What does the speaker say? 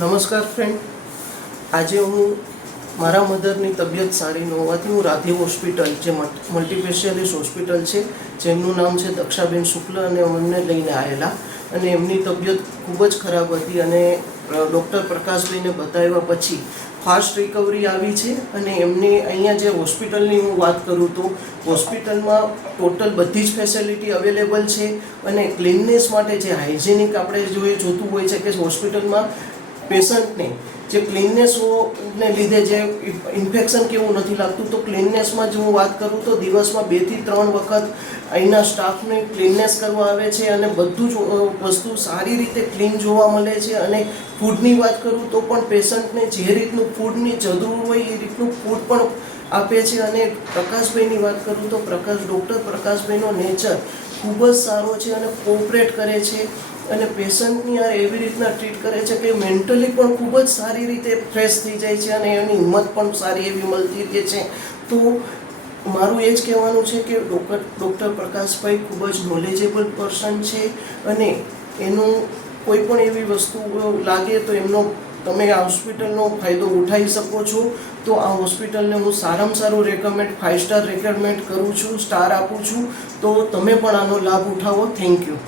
નમસ્કાર ફ્રેન્ડ, આજે હું મારા મધરની તબિયત સારી ન હોવાથી હું રાધે હોસ્પિટલ, જે મલ્ટીસ્પેશિયાલિસ્ટ હોસ્પિટલ છે, જેમનું નામ છે દક્ષાબેન શુક્લ, અને અમને લઈને આવેલા. અને એમની તબિયત ખૂબ જ ખરાબ હતી અને ડૉક્ટર પ્રકાશભાઈને બતાવ્યા પછી ફાસ્ટ રિકવરી આવી છે. અને એમની અહીંયા જે હોસ્પિટલની હું વાત કરું તો હોસ્પિટલમાં ટોટલ બધી જ ફેસિલિટી અવેલેબલ છે. અને ક્લીનનેસ માટે જે હાઇજેનિક આપણે જોતું હોય છે કે હોસ્પિટલમાં પેશન્ટને જે ક્લીનનેસને લીધે જે ઇન્ફેક્શન કેવું નથી લાગતું, તો ક્લીનનેસમાં જો હું વાત કરું તો દિવસમાં 2 થી 3 વખત અહીંના સ્ટાફને ક્લીનનેસ કરવા આવે છે અને બધું જ વસ્તુ સારી રીતે ક્લીન જોવા મળે છે. અને ફૂડની વાત કરું તો પણ પેશન્ટને જે રીતનું ફૂડની જરૂર હોય એ રીતનું ફૂડ પણ આપે છે. અને પ્રકાશભાઈની વાત કરું તો ડૉક્ટર પ્રકાશભાઈનો નેચર ખૂબ જ સારો છે અને કોઓપરેટ કરે છે અને પેશન્ટની એવી રીતના ટ્રીટ કરે છે કે મેન્ટલી પણ ખૂબ જ સારી રીતે ફ્રેશ થઈ જાય છે અને એની હિંમત પણ સારી એવી મળતી રહે છે. તો મારું એ જ કહેવાનું છે કે ડૉક્ટર પ્રકાશભાઈ ખૂબ જ નોલેજેબલ પર્સન છે અને એનું કોઈ પણ એવી વસ્તુ લાગે તો એમનો તમે આ હોસ્પિટલનો ફાયદો ઉઠાવી શકો છો. તો આ હોસ્પિટલને હું સારામાં સારું રેકમેન્ડ 5 સ્ટાર રેકમેન્ડ કરું છું, સ્ટાર આપું છું. તો તમે પણ આનો લાભ ઉઠાવો. Thank you.